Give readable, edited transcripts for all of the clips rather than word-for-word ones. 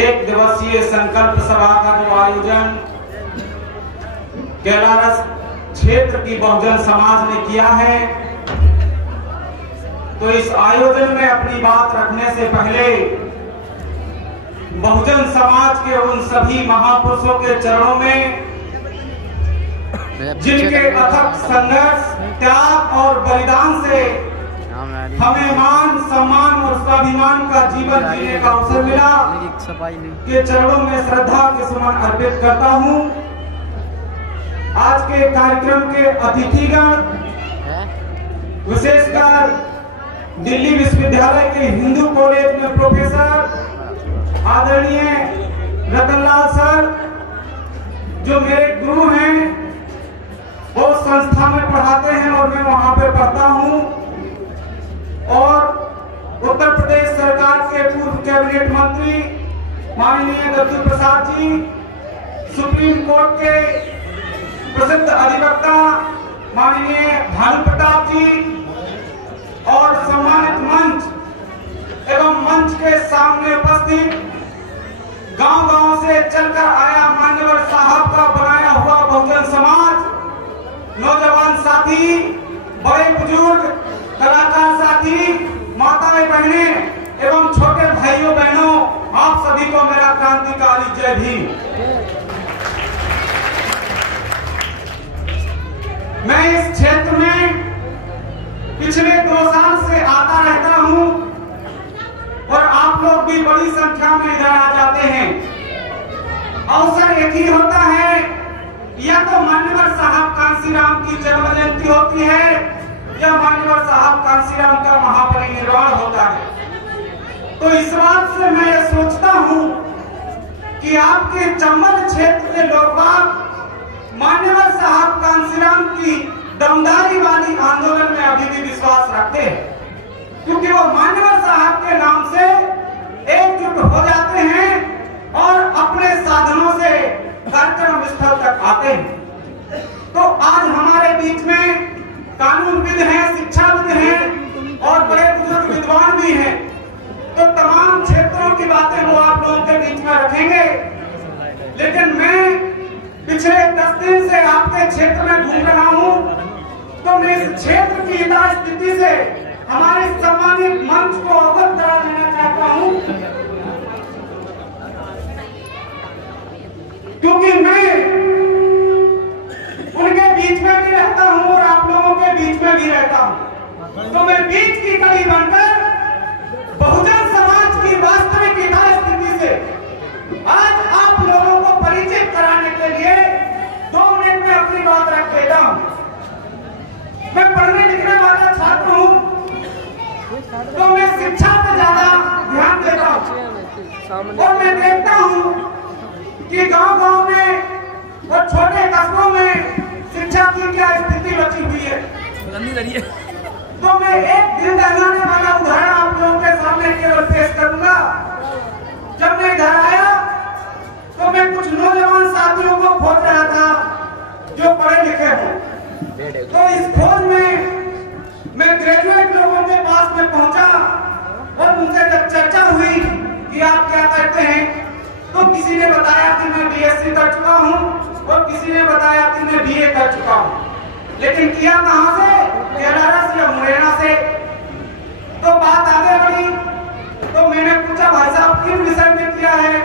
एक दिवसीय संकल्प सभा का जो आयोजन कैलारस क्षेत्र की बहुजन समाज ने किया है, तो इस आयोजन में अपनी बात रखने से पहले बहुजन समाज के उन सभी महापुरुषों के चरणों में जिनके अथक संघर्ष, त्याग और बलिदान से हमें मान, सम्मान और स्वाभिमान का जीवन जीने का अवसर मिला, के चरणों में श्रद्धा के सुमन अर्पित करता हूं। आज के कार्यक्रम के अतिथिगण, विशेषकर दिल्ली विश्वविद्यालय के हिंदू कॉलेज में प्रोफेसर आदरणीय रतनलाल सर, जो मेरे गुरु हैं, वो संस्था में पढ़ाते हैं और मैं वहां पे पढ़ता हूं, और उत्तर प्रदेश सरकार के पूर्व कैबिनेट मंत्री माननीय दत्तू प्रसाद जी, सुप्रीम कोर्ट के प्रसिद्ध अधिवक्ता माननीय भानु प्रताप जी, और सम्मानित मंच एवं मंच के सामने उपस्थित गांव-गांव से चलकर आया मान्यवर साहब का बनाया हुआ बहुजन समाज, नौजवान साथी, बड़े बुजुर्ग, कलाकार साथी, माताएं बहनें एवं छोटे भाइयों बहनों, आप सभी को मेरा क्रांतिकारी जय भीम। मैं इस क्षेत्र में पिछले 2 साल से आता रहता हूं और आप लोग भी बड़ी संख्या में इधर आ जाते हैं। अवसर एक ही होता है, या तो मान्यवर साहब कांशीराम की जन्म जयंती होती है या मान्यवर साहब कांशीराम का महापरिनिर्वाण होता है। तो इस बात से मैं ये सोचता हूं कि आपके चंबल क्षेत्र के लोग मान्यवर साहब कांशीराम की दमदारी वाली आंदोलन में अभी भी विश्वास रखते हैं, क्योंकि वो मान्यवर साहब के नाम से एकजुट हो जाते हैं और अपने साधनों से कार्यक्रम स्थल तक आते हैं। तो आज हमारे बीच में कानूनविद हैं, शिक्षाविद हैं और बड़े बुजुर्ग विद्वान भी हैं, तो तमाम क्षेत्रों की बातें वो आप लोगों के बीच में रखेंगे। लेकिन मैं पिछले 10 दिन से आपके क्षेत्र में घूम रहा हूं, तो मैं इस क्षेत्र की स्थिति से हमारे सम्मानित मंच को अवगत करा देना चाहता हूं, क्योंकि मैं उनके बीच में भी रहता हूं और आप लोगों के बीच में भी रहता हूं। तो मैं बीच की कड़ी बनकर बहुजन समाज की वास्तविक स्थिति से आज आप लोगों को परिचित कराने के लिए 2 मिनट में अपनी बात रख देता हूं। मैं पढ़ने लिखने वाला छात्र हूं, तो मैं शिक्षा पे ज्यादा ध्यान देता हूं और मैं देखता हूं कि गांव-गांव में और छोटे कस्बों में शिक्षा की क्या स्थिति बची हुई है। तो मैं एक दिल दहलाने वाला उदाहरण आप लोगों के सामने केवल पेश करूंगा। जब मैं इधर आया तो मैं कुछ नौजवान साथियों को खोज रहा था जो पढ़े लिखे हों। तो इस खोज में मैं ग्रेजुएट लोगों के पास में पहुंचा और उनसे जब चर्चा हुई कि आप क्या करते हैं, तो किसी ने बताया कि मैं बीएससी कर चुका हूं और किसी ने बताया कि मैं बीए कर चुका हूं। लेकिन किया कहां से? कैलारस या मुरैना से। तो बात आगे बढ़ी, तो मैंने पूछा भाई साहब किस विषय में किया है?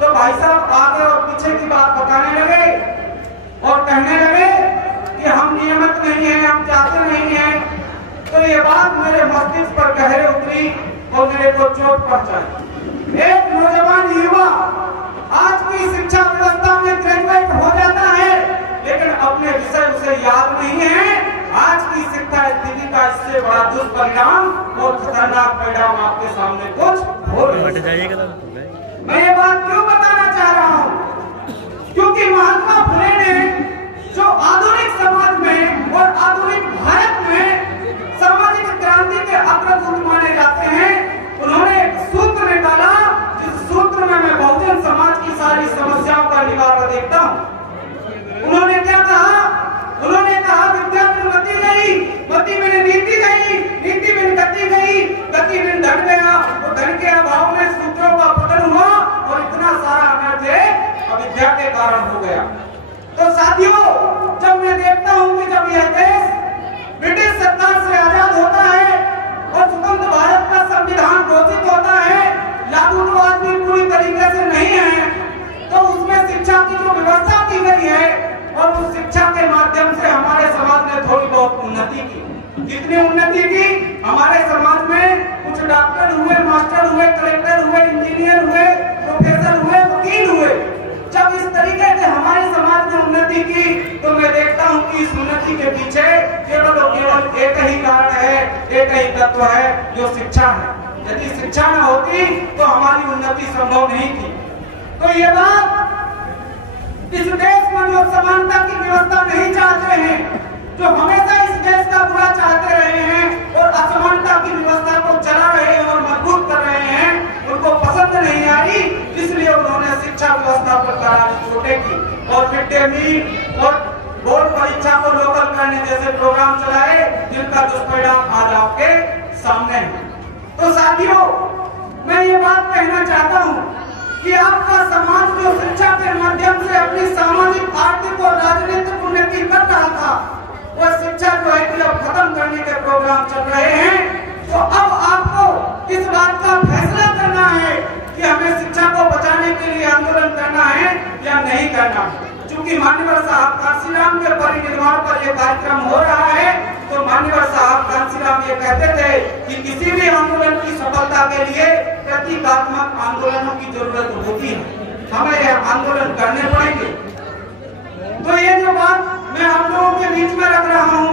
तो भाई साहब आगे और पीछे की बात बताने लगे और कहने लगे कि हम नियमित नहीं है, हम चाहते नहीं है। तो ये बात मेरे मस्तिष्क पर गहरे उतरी और मेरे को चोट पहुंचाई। एक नौजवान युवा आज की शिक्षा व्यवस्था में ग्रेजुएट हो जाता है, लेकिन अपने विषय उसे याद नहीं है। आज की शिक्षा स्थिति का इससे बड़ा दुष्परिणाम और खतरनाक परिणाम आपके सामने कुछ हो रहा है। मैं ये बात क्यों बताना चाह रहा हूँ? क्योंकि महात्मा फुले ने जो आधुनिक समाज में और आधुनिक भारत में सामाजिक क्रांति के अग्रदूत माने जाते हैं, उन्होंने एक सूत्र निकाला, जिस सूत्र में मैं बहुजन समाज की सारी समस्याओं का निवारण देखता हूँ। उन्होंने क्या कहा? उन्होंने कहा विद्या बिन मति गई, मति बिन नीति गई, नीति बिन गति गई, गति बिन धन गया, तो धन के अभाव में सूत्रों का पतन हुआ अविद्या के कारण हो गया। तो साथियों, जब मैं देखता हूं कि जब यह देश ब्रिटिश सरकार से आजाद होता है और स्वतंत्र भारत का संविधान घोषित होता है, लागू तो आदमी पूरी तरीके से नहीं है, तो उसमें शिक्षा की जो व्यवस्था की गई है और उस शिक्षा के माध्यम से हमारे समाज ने थोड़ी बहुत उन्नति की। जितनी उन्नति की, हमारे समाज में कुछ डॉक्टर हुए, मास्टर हुए, कलेक्टर हुए, इंजीनियर हुए, प्रोफेसर हुए, वकील हुए। जब इस तरीके से हमारे समाज ने उन्नति की, तो मैं देखता हूँ कि इस उन्नति के पीछे केवल और केवल एक ही कारण है, एक ही तत्व है, जो शिक्षा है। यदि शिक्षा न होती तो हमारी उन्नति संभव नहीं थी। तो ये बात, इस देश में लोग समानता की व्यवस्था नहीं चाहते हैं, जो हमेशा इस देश का बुरा चाहते रहे हैं और असमानता की व्यवस्था को चला रहे हैं और मजबूत कर रहे हैं, उनको पसंद नहीं आई, इसलिए उन्होंने शिक्षा व्यवस्था पर करारी चोटें की और मिड डे मील और बोर्ड परीक्षा को लोकल करने जैसे प्रोग्राम चलाए, जिनका दुष्परिणाम आज आपके सामने है। तो साथियों, मैं ये बात कहना चाहता हूँ कि आपका समाज जो शिक्षा के माध्यम से अपनी सामाजिक, आर्थिक और राजनीतिक उन्नति कर रहा था, वह शिक्षा जो है कि अब खत्म करने के प्रोग्राम चल रहे हैं। तो अब आपको इस बात का फैसला करना है कि हमें शिक्षा को बचाने के लिए आंदोलन करना है या नहीं करना। चूंकि मान्यवर साहब कांसीराम के परिनिर्वाण पर यह कार्यक्रम हो रहा है, तो मान्यवर साहब कांसीराम ये कहते थे कि किसी भी आंदोलन की सफलता के लिए प्रतीकात्मक आंदोलनों की जरूरत होती है, हमें यह आंदोलन करने पड़ेंगे। तो ये जो बात मैं आप लोगों के बीच में रख रहा हूँ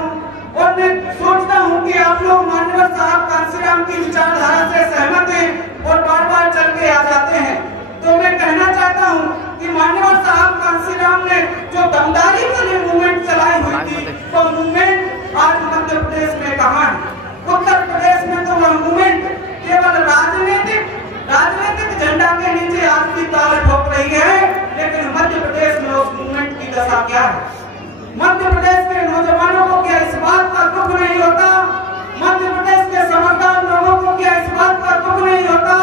और मैं सोचता हूँ कि आप लोग मान्यवर साहब कांसीराम की विचारधारा से सहमत हैं और बार बार चल के आ जाते हैं। तो मैं कहना चाहता हूँ कि मान्यवर साहब कांसीराम ने जो दमदारी वाली मूवमेंट चलाई हुई थी, वो मूवमेंट आज मध्य प्रदेश में कहाँ है? उत्तर प्रदेश में तो वह मूवमेंट केवल राजनीतिक झंडा के नीचे आज भी ताल ठोक रही है, लेकिन मध्य प्रदेश में उस मूवमेंट की दशा क्या है? मध्य प्रदेश के नौजवानों को क्या इस बात का दुख नहीं होता? मध्य प्रदेश के समझदार लोगों को क्या इस बात का दुख नहीं होता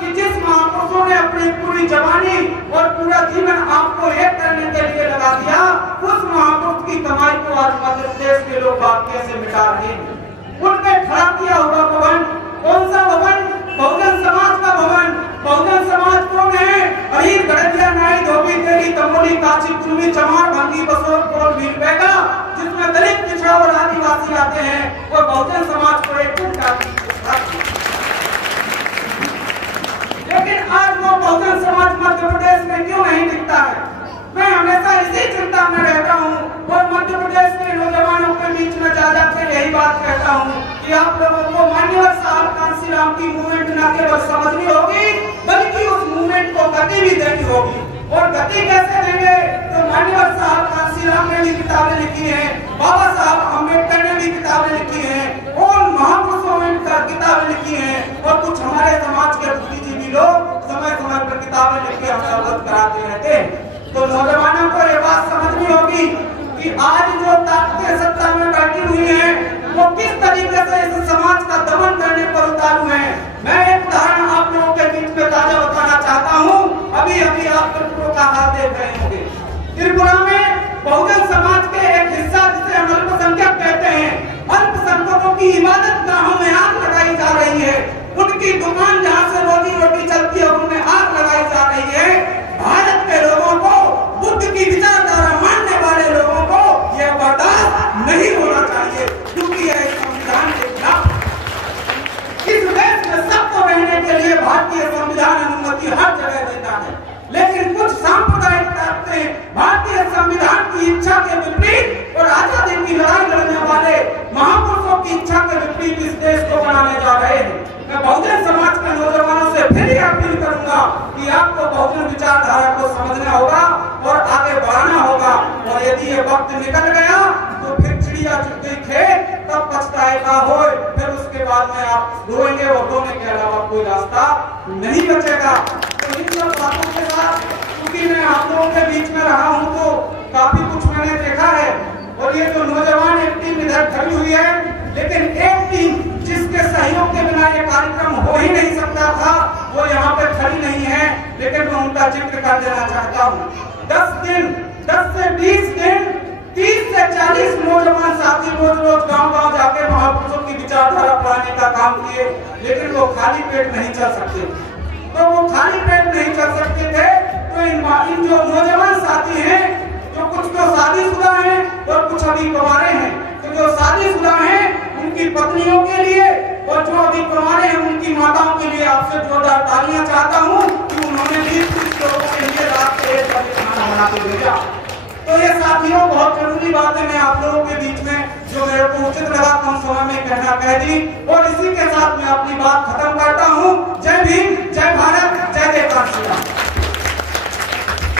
कि जिस महापुरुषों ने अपनी पूरी जवानी और पूरा जीवन आपको एक करने के लिए लगा दिया, उस महापुरुष की कमाई को आज मध्य प्रदेश के लोग आप कैसे मिटा रहे हैं? उनने खड़ा किया हुआ भवन, कौन सा भवन? बहुजन समाज का भवन। बहुजन समाज कौन है? अहीर, गड़तिया, नाई, धोबी, तेली, तंबोली, काची, कुर्मी, चमार, भंगी, बसोर, कोल, भील, बैगा, जिसमें दलित, पिछड़ा और आदिवासी आते हैं, वो बहुजन समाज को एक लेकिन आज वो बहुजन समाज मध्य प्रदेश में क्यों नहीं दिखता है? मैं हमेशा इसी चिंता में रहता हूँ और मध्य प्रदेश के नौजवानों के बीच में ज्यादा फिर यही बात कहता हूँ कि आप लोगों को मान्यवर साहब कांसीराम की मूवमेंट न केवल समझनी होगी, बल्कि उस मूवमेंट को गति भी देनी होगी। और गति कैसे देंगे? तो मान्यवर साहब कांसीराम ने भी किताबें लिखी हैं, बाबा साहब अम्बेडकर ने भी किताबें लिखी हैं, और महापुरुषों ने किताबें लिखी हैं, और कुछ हमारे समाज के बुद्धिजीवी लोग समय समय पर किताबें लिख के हमें अवगत कराते रहते हैं। तो नौजवानों को ये बात समझनी होगी कि आज जो ताकतें सत्ता में बैठी हुई हैं, वो किस तरीके से इस समाज का दमन करने पर उतारू हैं। मैं एक उदाहरण आप लोगों के बीच में ताजा बताना चाहता हूँ। अभी अभी आप त्रिपुरा का हाल देख रहे होंगे। त्रिपुरा में बहुजन समाज के एक हिस्सा, जिसे हम अल्पसंख्यक कहते हैं, अल्पसंख्यकों की इबादत गाहों में आग लगाई जा रही है। उनकी दुकान जहाँ से रोटी चलती है, उनमें आग लगाई जा रही है। भारत के लोगों को, बुद्ध की विचारधारा मानने वाले लोगों को यह बर्दाश्त नहीं होना चाहिए, क्योंकि यह संविधान के खिलाफ। इस देश में सबको रहने के लिए भारतीय संविधान अनुमति हर जगह देता है, लेकिन कुछ सांप्रदायिक ताकतें भारतीय संविधान की इच्छा के विपरीत और आजादी की लड़ाई लड़ने वाले महापुरुषों की इच्छा के विपरीत इस देश को बनाने जा रहे हैं। मैं बहुजन समाज के नौजवानों से फिर यह अपील करूंगा कि आपको बहुजन विचारधारा को समझना होगा और आगे बढ़ाना होगा। और यदि ये वक्त निकल गया तो फिर चिड़िया चुग गई खेत, तब पछताएगा होए, फिर उसके बाद में आप रोएंगे और रोने के अलावा कोई रास्ता नहीं बचेगा। तो इन सब बातों के साथ, क्योंकि मैं आप लोगों के बीच में रहा हूँ, तो काफी कुछ मैंने देखा है। और ये जो नौजवान एक टीम इधर खड़ी हुई है, लेकिन एक टीम जिसके सहयोग के बिना ये कार्यक्रम हो ही नहीं सकता था, वो यहाँ पे खड़ी नहीं है। लेकिन मैं उनका जिक्र कर देना चाहता हूँ। 10 से 20 दिन 30 से 40 नौजवान साथी रोज गांव जाके महापुरुषों की विचारधारा पढ़ाने का काम किए, लेकिन वो खाली पेट नहीं चल सकते। तो वो खाली पेट नहीं चल सकते थे, तो इन जो नौजवान साथी हैं, जो कुछ तो शादीशुदा हैं और कुछ अभी कुंवारे हैं, तो जो शादीशुदा हैं उनकी पत्नियों के लिए और जो अभी कुंवारे हैं उनकी माताओं के लिए आपसे जोरदार तालियां चाहता हूं कि उन्होंने भी कुछ लोगों के लिए रात को एक बजे खाना बना के भेजा। तो ये साथियों बहुत जरूरी बात है, मैं आप लोगों के बीच में जो मेरे को उचित लगा कम समय में कहना कह दी, और इसी के साथ मैं अपनी बात खत्म करता हूँ। जय भीम, जय भारत, जय जयकार श्री राम।